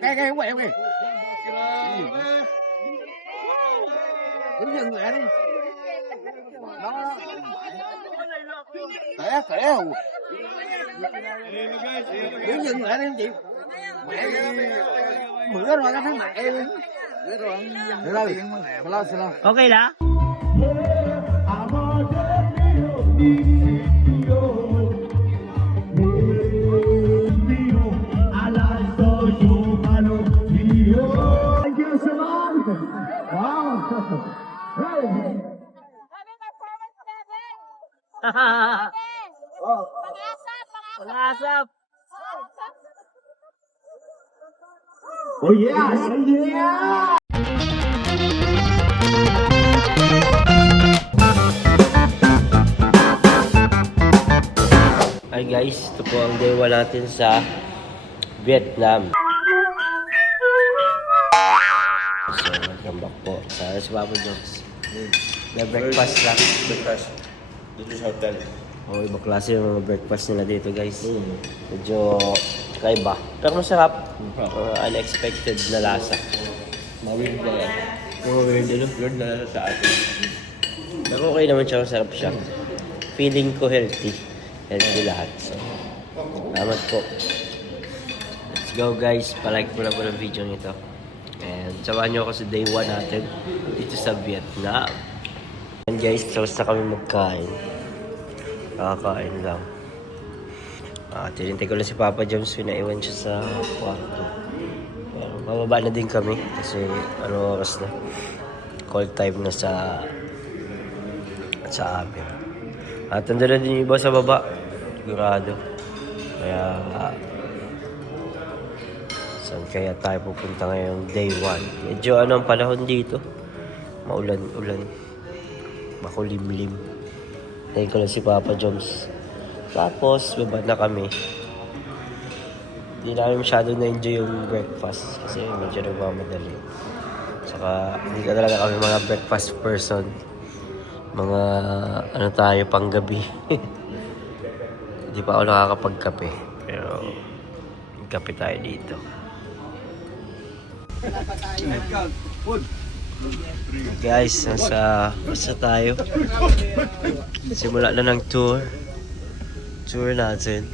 Cái quẹo kìa. Đứng dừng lại đi. Đó. Tẻ hù. Đứng dừng lại đi em chị. Mẹ bữa rồi nó thấy mặt em. Được rồi. Hello. Ok đã. Pag-asap. Oh yes, yeah. Hi guys, ito po ang day 1 natin sa Vietnam. So, welcome back po sa Papa John's. May breakfast lang. Breakfast dito sa hotel. Oh, ibang klase yung mga breakfast nila dito guys. Medyo kaiba. Pero masarap. Unexpected na lasa. Weird na yan. Weird na sa atin. Pero okay naman siya, masarap siya. Feeling ko healthy. Healthy lahat. So, salamat po. Let's go guys. Palike mo na po ng video nito. And samahan nyo ako sa day 1 natin dito sa Vietnam. And guys, tapos na kami magkain. Nakakain lang. Tinintay ko lang si Papa Jones. Pinaiwan siya sa kwarto. Pero bababa na din kami. Kasi ano oras na. Call time na sa amin. At nandun na din yung iba sa baba. Sigurado. Kaya saan kaya tayo pupunta ngayong day 1? Medyo ang panahon dito. Maulan-ulan. Makulimlim. Tayo ko lang si Papa Jones. Tapos baba na kami. Hindi namin masyado na-enjoy yung breakfast. Kasi medyo nagmamadali. Saka hindi ka talaga kami mga breakfast person. Mga ano tayo pang gabi. Hindi pa ako nakakapagkape. Pero kape tayo dito. Guys, nasa tayo. Simula na ng tour natin.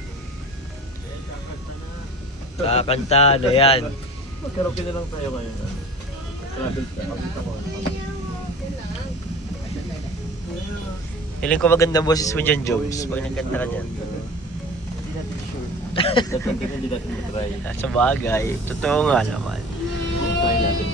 Kakanta na yan. Karaoke na lang tayo ngayon. Feeling ko maganda boses mo dyan, Jobs. Pag nagkanta ka dyan. Hindi natin matry. Sa bagay, totoo nga naman. Try natin.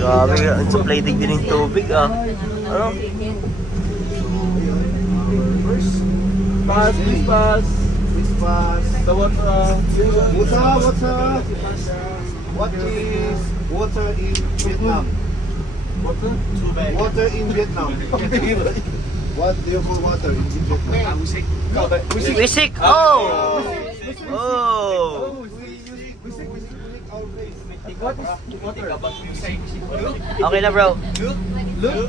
Grabe, ang supply din ng tubig ah. Ano? Pass. The water. What is water in Vietnam? Water in Vietnam. What do you call water in Vietnam? Wisik! Oh! Oh! Okay na bro. Look.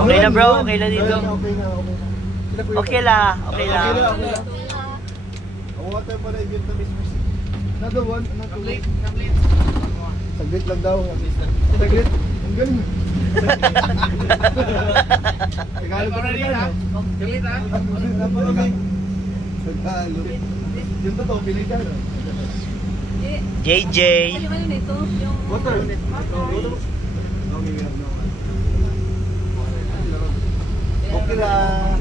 Okay na bro, okay na dito. Okay la. Water pala in Vietnamese music. Another one. Saglit lang daw. Saglit. Ang galing. Tagalog pa rin ha? Saglit ha? Tagalog. Yung totoo, pilit ka. JJ. Water. Okay lang.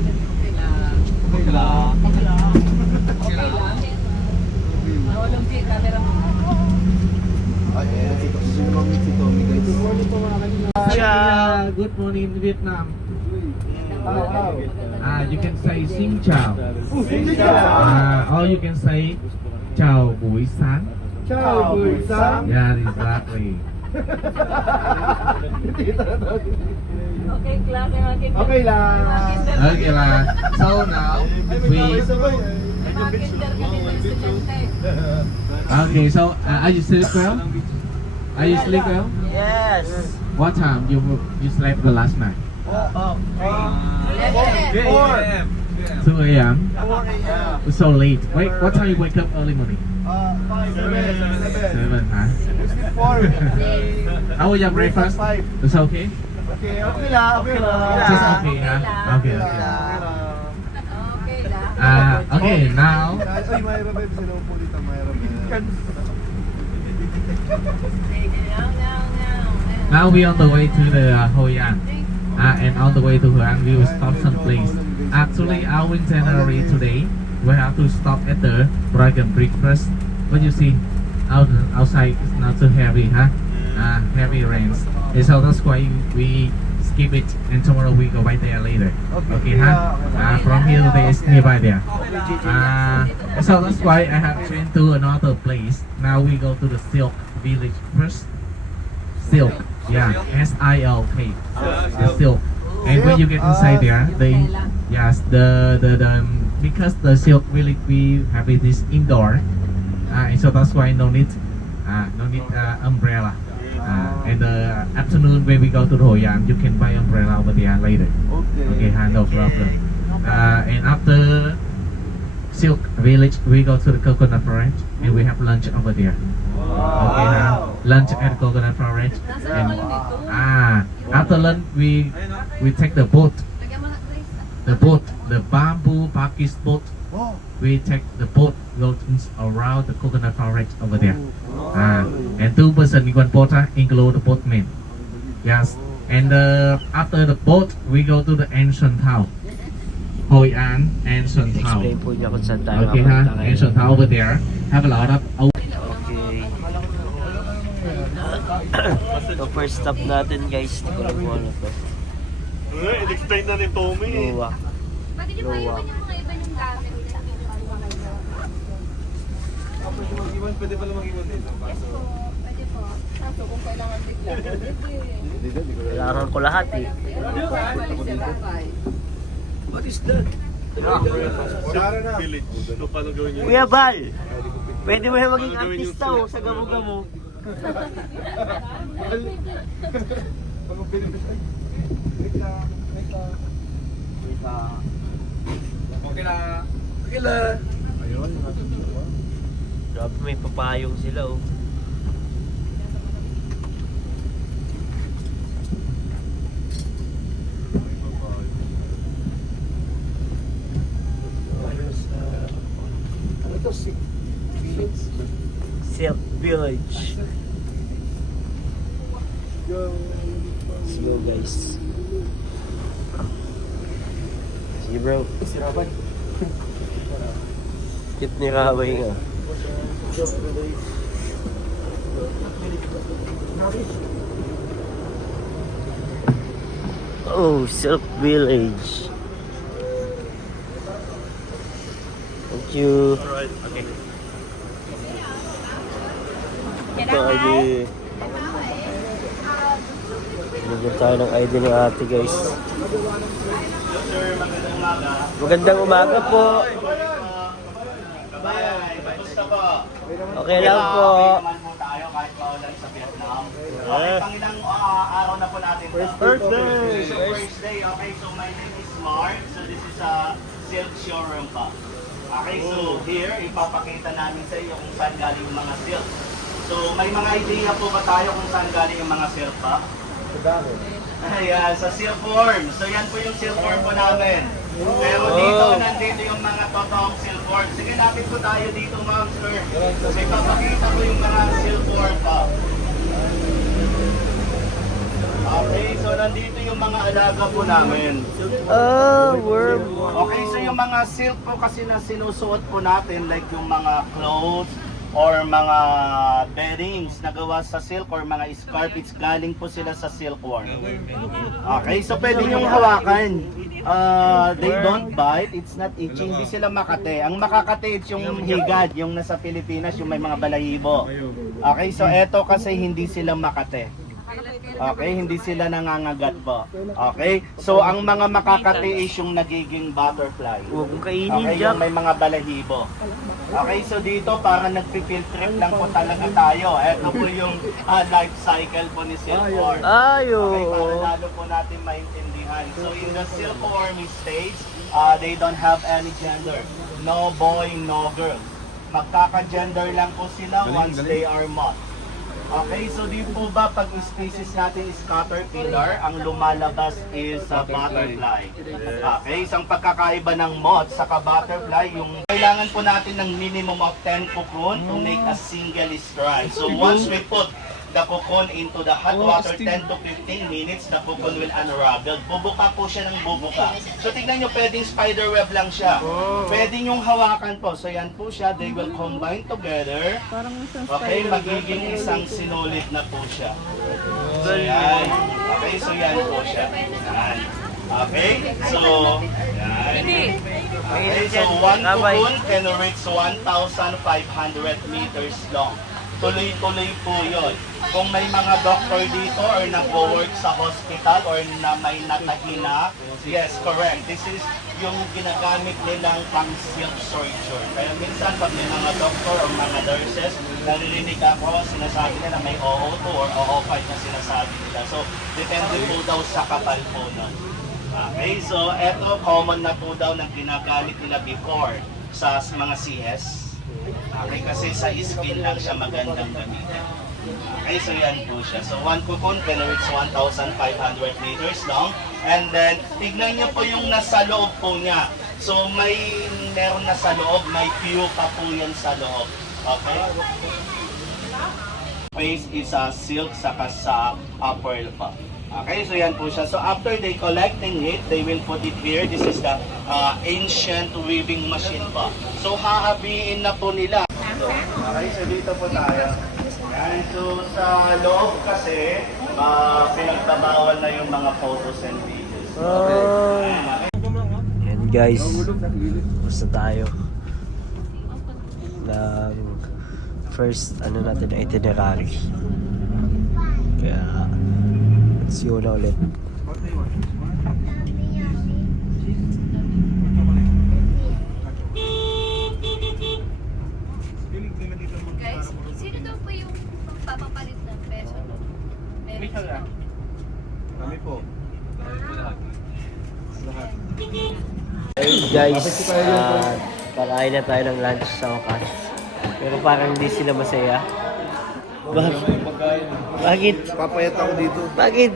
Good morning in Vietnam. You can say xin chào. Or you can say chào buổi sáng. Cowboy Sam. Yeah, exactly. Okay, clap. Okay lang. Okay lah. So now we. Okay, so are you sleep well? Are you sleep well? Yes! What time you slept the last night? 2 a.m. So late. Wait, what time you wake up early morning? 7, huh? How was your breakfast? It's okay? Okay lang. Just okay, huh? Okay, okay. Okay lang. Okay, now Ay, Mayra, babe. Sila po dito, Mayra. now we on the way to the Hoi An. And on the way to Hoi An, we will stop some place. Actually, our itinerary today, we have to stop at the Dragon Bridge first. But you see, outside is not so heavy, huh? Heavy rains. And so that's why we skip it, and tomorrow we go right there later. Okay, huh? From here to there is nearby there. So that's why I have been to another place. Now we go to the Silk Village first. Silk, yeah, S-I-L-K. The Silk. And when you get inside there, because the Silk Village we have it is indoor, and so that's why no need umbrella. And the afternoon when we go to the Hoi An, you can buy umbrella over there later. Okay, no problem. And after Silk Village, we go to the Coconut Forest and we have lunch over there. Okay, lunch at Coconut Forest. And after lunch, we take the boat. The bamboo Pakis boat. We take the boat, goes around the Coconut Forest over there. And 2 person in one boat, include the boatman. Yes. And after the boat, we go to the ancient town. Hoi An ancient town. Explain po niya kung saan tayo Okay, mapunta ngayon. ancient town over there. Have a lot of. Okay. So first stop natin guys, hindi ko alam kung ano to. In-explain na ni Tommy. Luwak. Pwede niyo ba yung mga iba yung gamit? Pwede pala mag-iwan din. Pwede po. Kaso kung kailangan bigla, pwede. Kailangan ko lahat eh. What is that? Village. So, paano gawin yun? Kuya Bal! Pwede mo na maging artista oh, sa gamo-gamo. Okay lang. Grabe, may papayong sila oh. Ano to? Silk Village. See you guys. See you bro. Cute ni Raway nga. Oh, Silk Village. Thank you. Alright, okay. Ito ID. Bigyan tayo ng ID ni ate guys. Magandang umaga po. Okay lang po. tayo kahit maulan sa Vietnam. Okay, pangilang araw na po natin. First day! So, first day. Okay, so my name is Mark. So this is a silk showroom pa. Okay, so here, ipapakita namin sa iyo kung saan galing yung mga silk. So may mga idea po ba tayo kung saan galing yung mga silk pa? Ayan, sa silkworm. So yan po yung silkworm po namin. Pero dito, nandito yung mga totoong silkworm. Sige, lapit po tayo dito, ma'am, sir. So ipapakita ko yung mga silkworm pa. Okay, so nandito yung mga alaga po namin. Oh, worm. Okay, so yung mga silk po kasi na sinusuot po natin, like yung mga clothes, or mga beddings na gawa sa silk or mga carpets, galing po sila sa silkworm. Okay, so pwede niyong hawakan. They don't bite, it's not itching, hindi sila makate. Ang makakate is yung higad, yung nasa Pilipinas, yung may mga balahibo. Okay, so eto kasi hindi sila makate. Okay, hindi sila nangangagat po. Okay, so ang mga makakate is yung nagiging butterfly. Huwag mong kainin, Okay, Jack. yung may mga balahibo. Okay, so dito para nag-field trip lang po talaga tayo. Ito po yung life cycle po ni silkworm. Ayo. Okay, para lalo po natin maintindihan. So in the silkworm stage, they don't have any gender. No boy, no girl. Magkaka-gender lang po sila once they are moth. Okay, so di po ba pag species natin is caterpillar, ang lumalabas is butterfly. Okay, isang pagkakaiba ng moth sa butterfly, yung kailangan po natin ng minimum of 10 cocoon to make a single stripe. So once we put the cocoon into the hot water 10 to 15 minutes, the cocoon will unravel. Bubuka po siya ng bubuka. So tignan nyo, pwedeng spider web lang siya. Pwede nyong hawakan po. So yan po siya, they will combine together. Okay, magiging isang sinulid na po siya. So yan. Okay, so yan po siya. Yan. Okay, so yan. Okay, so one cocoon can reach 1,500 meters long. Tuloy-tuloy po yun. Kung may mga doctor dito or nag-work sa hospital or na may natahina, yes, correct. This is yung ginagamit nilang pang silk suture. Kaya minsan pag may mga doctor or mga nurses, naririnig ako, sinasabi nila may OO2 or OO5 na sinasabi nila. So, depende po daw sa kapal po nun. Okay, so eto common na po daw na ginagamit nila before sa mga CS. Okay, kasi sa skin lang siya magandang gamitin. Okay, so yan po siya. So one cocoon can reach 1,500 meters long. And then, tignan niyo po yung nasa loob po niya. So meron na sa loob, may pupa po yan sa loob. Okay? Face is silk saka sa pearl pa. Okay, so yan po siya. So after they collecting it, they will put it here. This is the ancient weaving machine pa. So hahabiin na po nila. Okay, so dito po tayo. Yan, so sa loob kasi, pinagbabawal na yung mga photos and videos. Yan guys, basta tayo ng first natin itinerary. Kaya let's see na ulit. Guys, sino daw po yung papapalit ng peso? Kami po. Ayun guys, kakain na tayo ng lunch sa wakas. Pero parang hindi sila masaya. Bakit? Papayat ako dito. Bakit?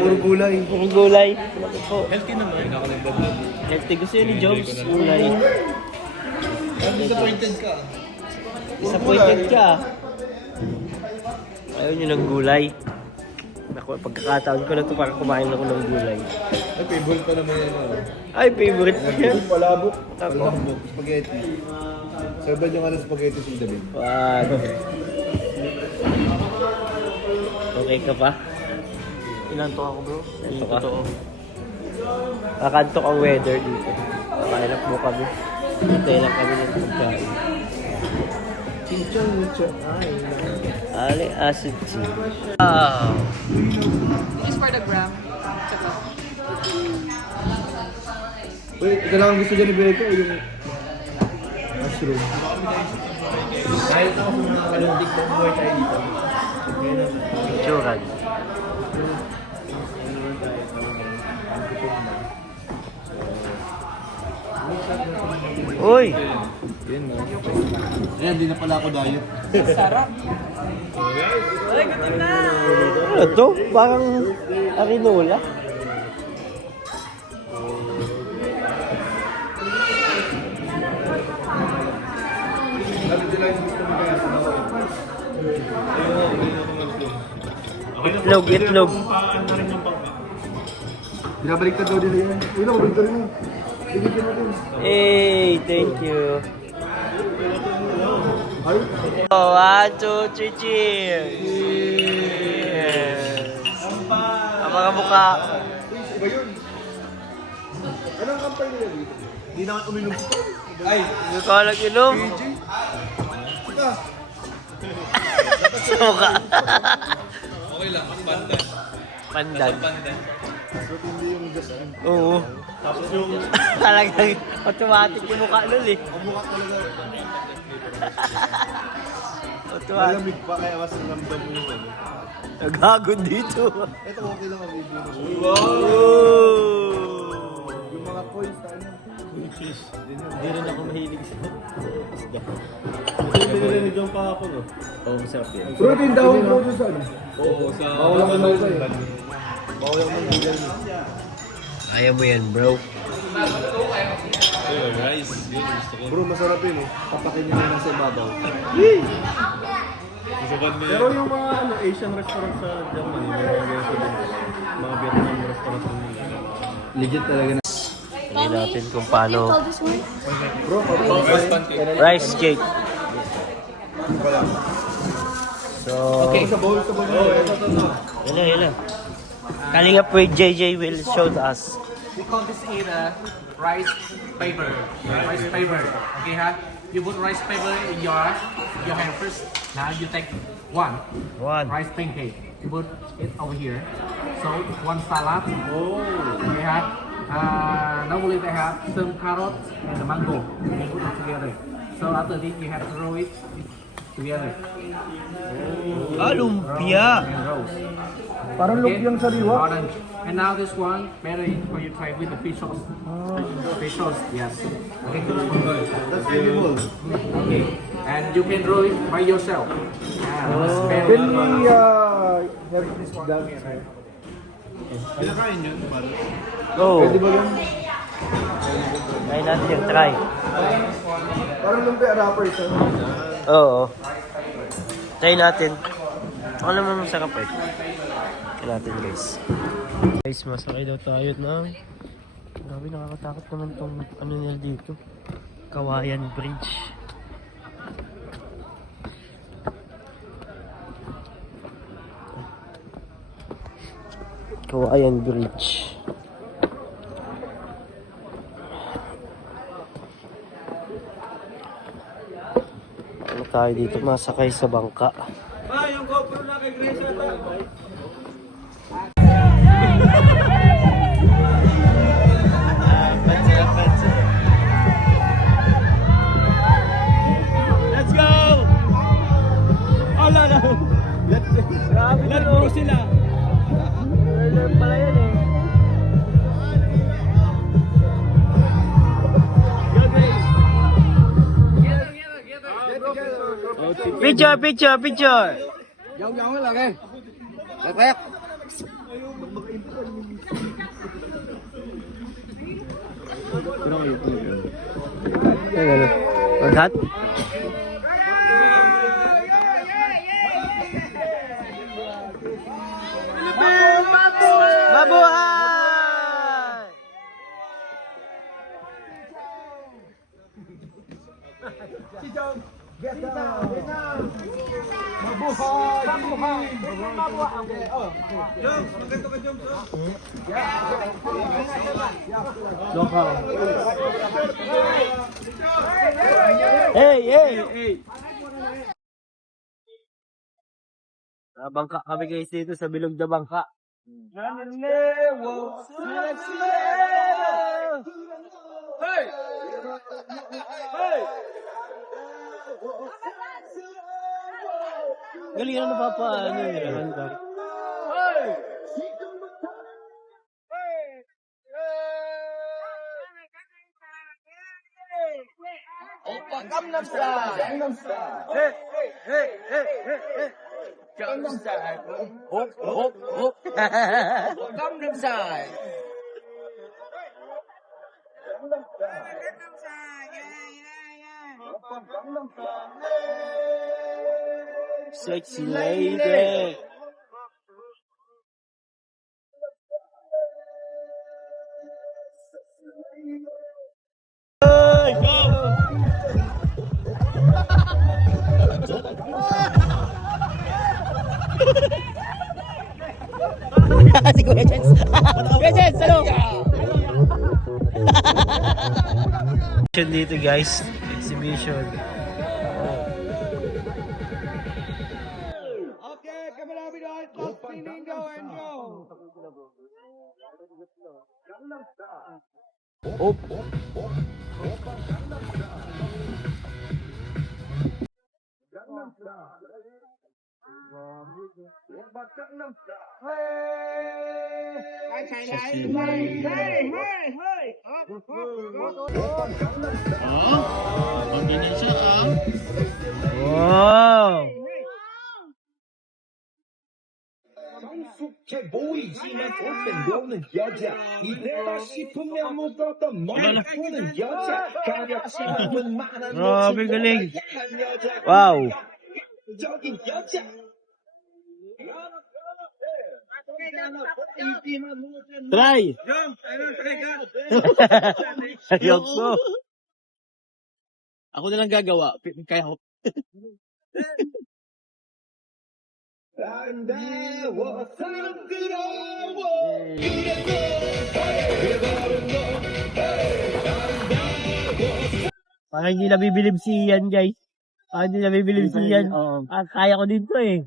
Puro gulay. Puro gulay. Bakit po? Healthy naman. Healthy gusto yun ni Jobs. Gulay. Disappointed ka. Disappointed ka. Ayaw nyo ng gulay. Naku, pagkakataon ko na to para kumain ako ng gulay. Ay, favorite pa naman yan. Ay, favorite ko yan. Palabok. Palabok. Spaghetti. Sabi yung spaghetti si David. Wag. Okay ka pa? Inantok ako bro. Ito ka. Kakantok ang weather dito. Kakainap mo kami. Hintay lang kami ng pagkain. Ali acid tea. Wow! Just for the gram. Wait, ito lang ang gusto dyan ni Beto. Yung mushroom. Kahit ako kung nakakalundig ng buhay tayo dito. Picturean. Uy! Yan mo. Ayan, di na pala ako diet. Ano to? Parang arinola. Itlog, itlog. Binabaliktad daw din yan. Uy, nakabaliktad rin mo. Bigyan natin. Hey, thank you. Oh, 1, 2, 3, cheers! Cheers! Ang mga mukha. Iba yun. Anong kampay nila dito? Hindi naman uminom ko. Ay, Hindi ka nag-inom. Sika. Sa mukha. Okay lang, pandan. Pandan. Pandan. So, hindi yung gasan. Oo. Tapos yung... Talagang automatic yung mukha nun eh. Ang mukha talaga. Automatic. Malamig pa kaya mas ramdam mo yung ano. Nagagod dito. Ito okay lang ang video. Oh! Yung mga coins na ano. Hindi rin ako mahilig sa isda. Ito yung binili yung kahapon, oh. Oo, masarap yan. Protein daw ang protein sa ano. Oo, sa... Bawal ako ng iba eh. Bawal ako ng bilan eh. Ayaw mo yan, bro. Ayun, rice. Yun, gusto ko. Bro, masarap yun eh. Papakin nyo na lang sa ibabaw. Susukan mo Pero yung mga ano, Asian restaurant sa Germany, may mga ganyan sa din. Mga Vietnam restaurant sa nila. Legit talaga na. Tingnan natin kung paano Bro, Rice pancake. rice cake. So, Sa bowl, sa bowl. yun na. Kalinga po JJ will show us. We call this rice paper. Rice paper. Okay, ha? You put rice paper in your hand first. Now you take one rice pancake. You put it over here. So one salad. Okay, ha? Normally they have some carrots and the mango. You put it together. So after this you have to roll it together. Lumpia. And roast. Parang lumpiang sariwa. Orange. And now this one, better for you try with the fish sauce. Fish sauce, yes. Okay, That's edible. okay. And you can roll it by yourself. Yeah, that's very Can good. we have this done? Pinakain yun, parang. Go. Pwede ba yun? Try natin yung try. Parang lumpia wrappers. Oo. Try natin. Ano naman masarap eh. Try natin guys. Guys, masakay daw tayo na. Grabe, nakakatakot naman tong ano nila dito. Kawayan Bridge. Kawayan Bridge. Ano tayo dito? Masakay sa bangka. Let's go! Oh, no, no. Grabe na, no? Sila. Earlier pala yan eh. Picture! Giống là cái. Lẹt. Maghat? Mabuhay! Hey! Bangka kami guys dito sa Bilog na Bangka. Galing na napapaano yun. Gangnam Style. Gangnam Style. Hop. Gangnam Style. Sexy lady. Hey, go! Si Kuya Jens. Kuya Jens, ano? Dito guys, exhibition. Okay, kamarami na. Last spinning, go and go. Wow! 성숙해 보이지만 옷은 노는 여자 이래다 싶으면 묻었던 머리 푸는 여자 가볍지 않은 많은 Grabe galing. 야한 여자 Wow! 적인 여자 Try! Ayok mo. Ako na lang gagawa. Kaya ako. 아름다워 사랑스러워 Parang hindi nabibilib si Ian, guys. Parang hindi nabibilib si Ian. Kaya ko din to eh.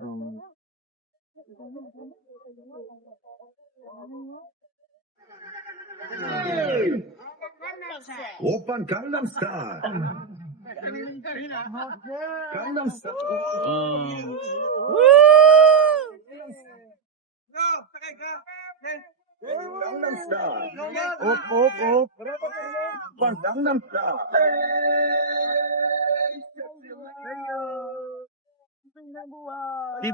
오빤 강남스타일 강남스타일 강남스타일 옵 오빤 강남스타일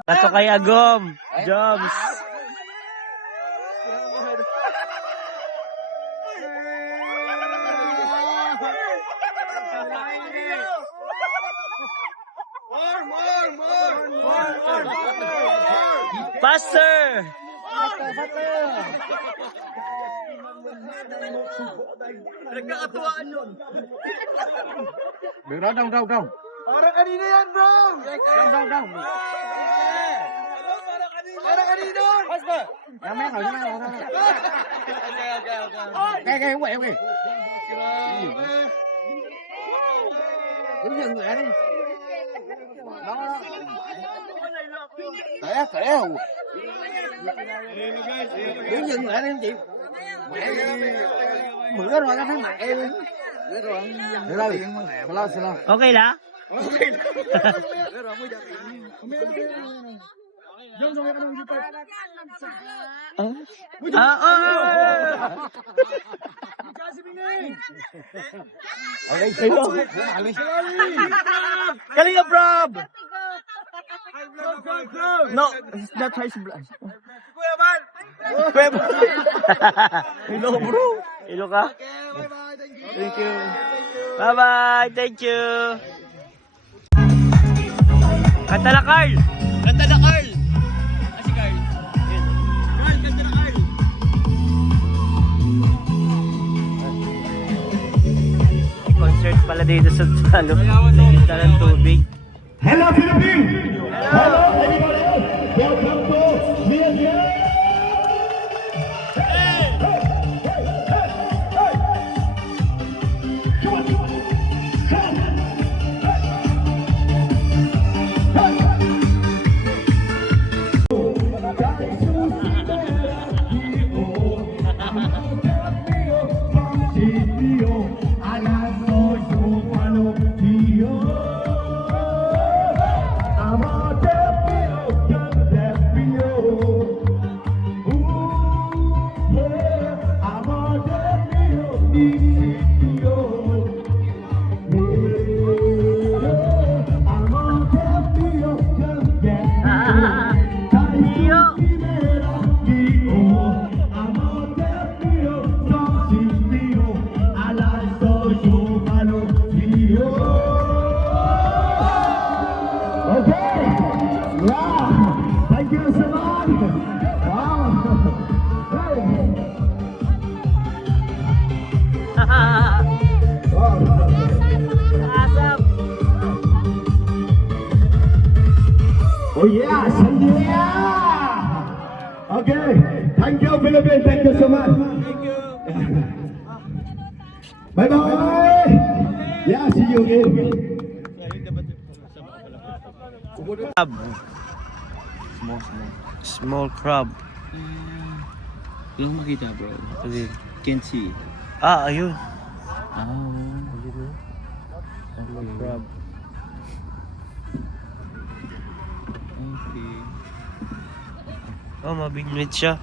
Pato kay Agom. Jobs. Faster! Nagkakatuwaan yun. Bro, down. Para kanina yan, bro. Down. Para kanina. Basta. Mamaya ka. Okay, wait. Đứng dừng lại đi. Đó. Khỏe. Đứng dừng lại đi chị. Mẹ mửa rồi nó thấy mẹ đi. Rồi. Okay na? Kalinga Prob! No, it's not Rice Blast. Kuya Man! Hello bro! Hello ka? Thank you. Bye-bye! Thank you! Kanta na Carl! Ganda na Carl! Si Carl. Yun. Carl, ganda na Carl! Concert pala dito sa Salo. Sa gitna ng tubig. Hello Philippines! Hello everybody else! Welcome to Vietnam! Oh yeah, yeah. Okay, Thank you, Philippines. Thank you so much. Bye-bye. Yeah, see you again. Crab. Small crab. Walang makita bro. Ayun. Can't see. Ayun. Small crab. Okay. Mabiglit siya.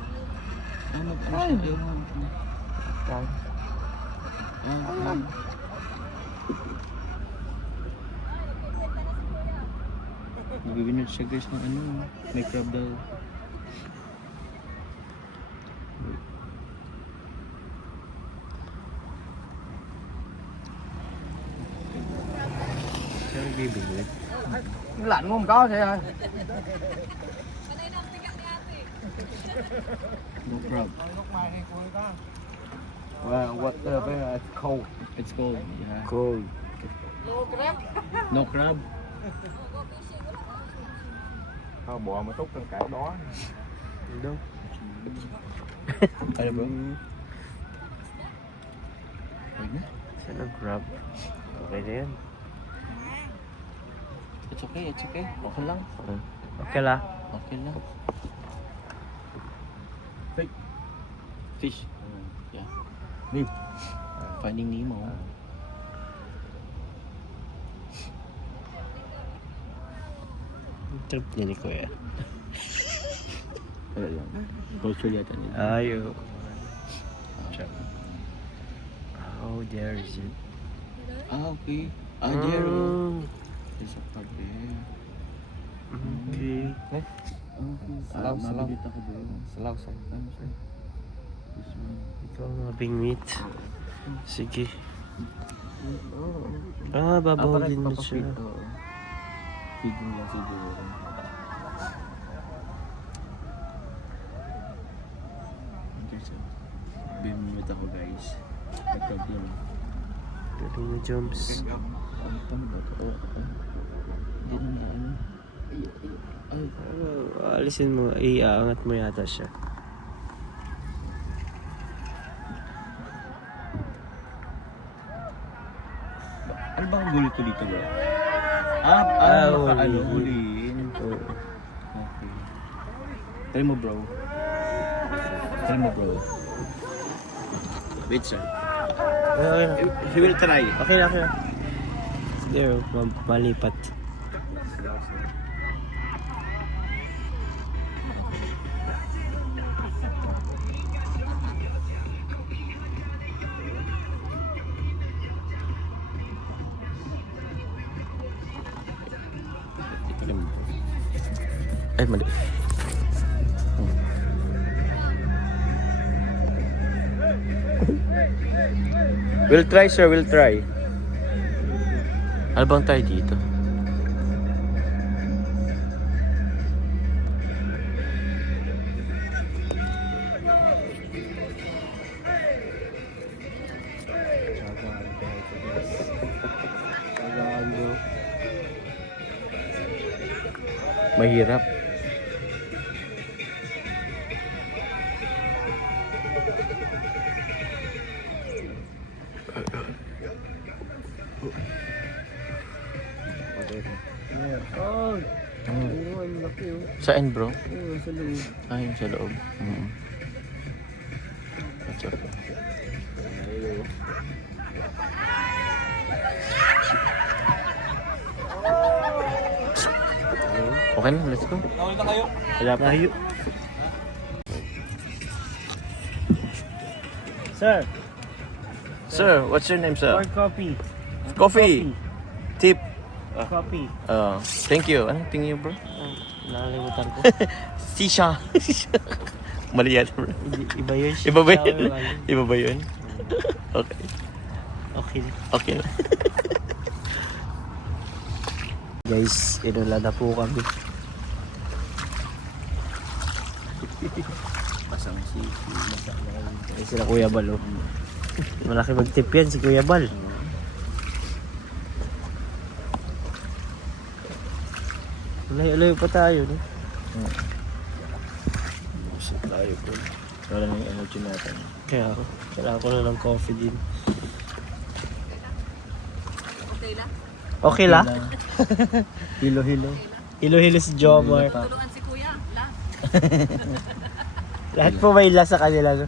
Nabibinod siya guys ng ano. May crab daw. Siya nagbibiglit. Lạnh không có thế ơi. No crab. Well, what it's cold. It's cold. Yeah. Cold. No crab. Thôi bò mà túc trong cả đó. Đâu? Ano bro? Siya nag-grab. Okay na yan. It's okay, it's okay. Okay lang. Okay la. Okay lang. Fish. Yeah. Finding Nemo. Trip niya ni Kuya. Wala lang. Culture yata nila. Ayo. Oh, there is it. Okay. There. There's a crab there. Okay. Okay. Salaw. Mabilit ako bro. Salaw. This one. Ikaw nga bingwit. Sige. Babaw din mo siya. Feeding lang siguro. Bimimit ako guys. Nag-problem. Galing na jumps. Ano ba ito? Hindi na ano. Alisin mo. Iaangat mo yata siya. Ano bang gulit ko dito bro? Huli. Huliin. Oo. Okay. Try mo bro. Wait sir. Okay. He will try. Okay na. There, malipat. Ay, mali. We'll try, sir. We'll try. Ano bang tayo dito? Mahirap. Saan bro? Sa loob. Ay, sa loob. That's okay. Okay na, let's go. Wala pa. Tayo. Sir, Sir, what's your name, sir? coffee. Coffee. Tip. Coffee. Thank you. Anong tingin niyo, bro? Nakalimutan ko. Sisha. Mali yan, bro. Iba yun. Iba ba yun? Iba ba yun? Okay. Okay. Okay. Guys, inula na po kami. Pasang si Ay, sila Kuya Bal, oh. Malaki mag-tip yan si Kuya Bal. Layo pa tayo, no? Saan tayo po? Wala na yung energy natin. Kaya ako, kailangan ko na ng coffee din. Okay lang. Okay la? Hilo-hilo. Hilo-hilo si Jomar. Turuan si Kuya. La. Lahat po may la sa kanila. No?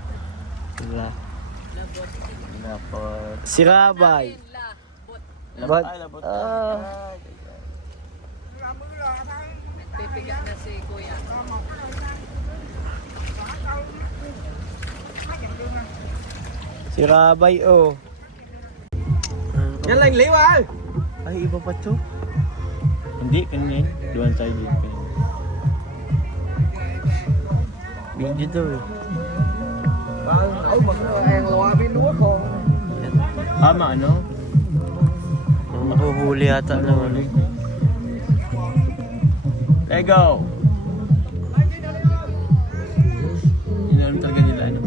La. Dapat. Si Rabay. La. But, Pipigat na si Kuya. si Rabay, oh. Yan lang liwa. Ay, iba pa to. Hindi, kanina yun. Duwan tayo din. Video to eh. Ang lawabin luwa ko. Tama, ano? Mahuhuli yata ng ano. Let go! Yun alam talaga nila, ano?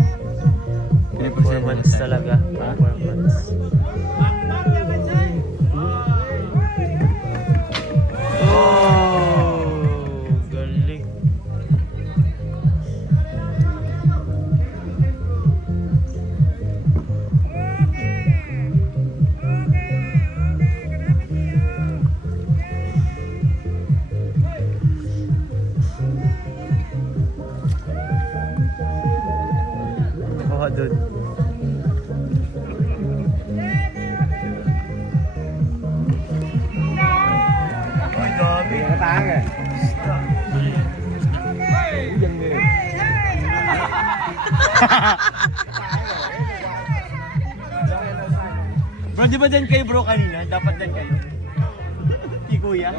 4 months talaga. 4 months. Oh, galing. Kuha dun. Bro, di ba dyan kayo bro kanina? Dapat dyan kayo. Si kuya?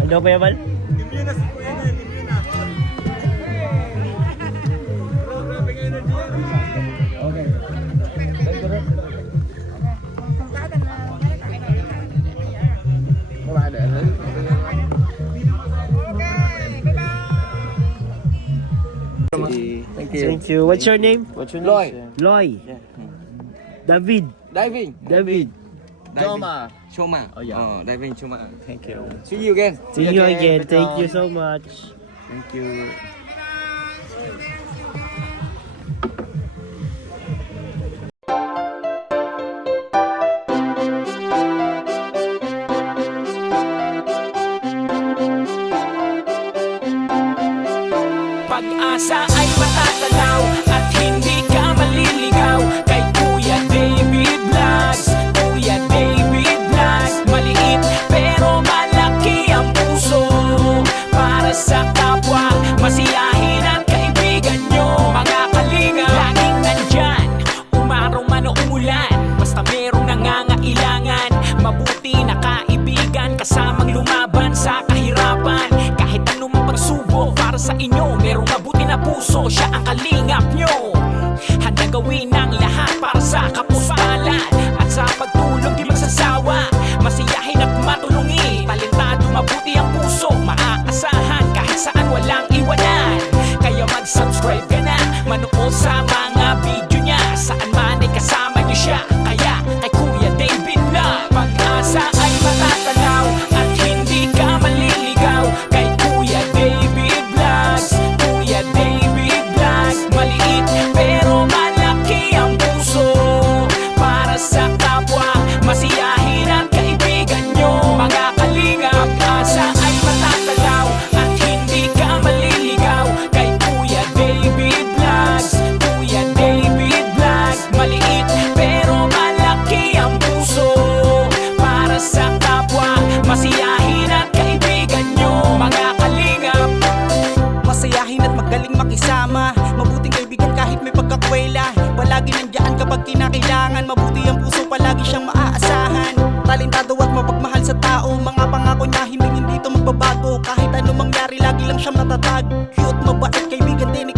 Ano pa yaman? Thank you. What's your name? What's your Loy. name? Loy. David. Diving. David. Joma. Shoma. Oh, yeah. Diving Shoma. Thank you. See you again. See you again. Thank you so much. Thank you. Pag-asa ay matatanaw at hindi ka maliligaw kay Kuya David Vlogs. Kuya David Vlogs, maliit pero malaki ang puso para sa kapwa, masiyahin ang kaibigan nyo. Mga kalinga, laging nandyan, umaraw man o umulan, basta merong nangangailangan. Mabuti na kaibigan, kasamang lumaban sa kahirapan. Kahit anumang pagsubok para sa inyo, merong mabuti na puso, siya ang kalingap nyo. Handa gawin ang lahat para sa kapustalan at sa pagtulong di magsasawa, masiyahin at matulungin. Talentado, mabuti ang puso, maaasahan kahit saan walang iwanan. Kaya mag-subscribe ka na, manood sa mga video niya, saan man ay kasama niyo siya. Kaya kay Kuya David Vlog, pag-asa ay matatanaw at hindi ka maliligaw kay Kuya David Vlogs. Kuya David Vlogs, maliit pero malaki ang puso para sa kapwa, masiyahin ang kaibigan nyo. Mga kalinga, pag-asa ay matatanaw at hindi ka maliligaw kay Kuya David Vlogs. Kuya David Vlogs, maliit pero malaki ang puso para sa kapwa, masiyahin ang kaibigan nyo. Mga kalingap, masayahin at magaling makisama, mabuting kaibigan kahit may pagkakwela. Palagi nandiyan kapag kinakailangan, mabuti ang puso, palagi siyang maaasahan. Talentado at mapagmahal sa tao, mga pangako niya hindi ito magbabago. Kahit anong mangyari, lagi lang siyang matatag. Cute, mabait, kaibigan din ni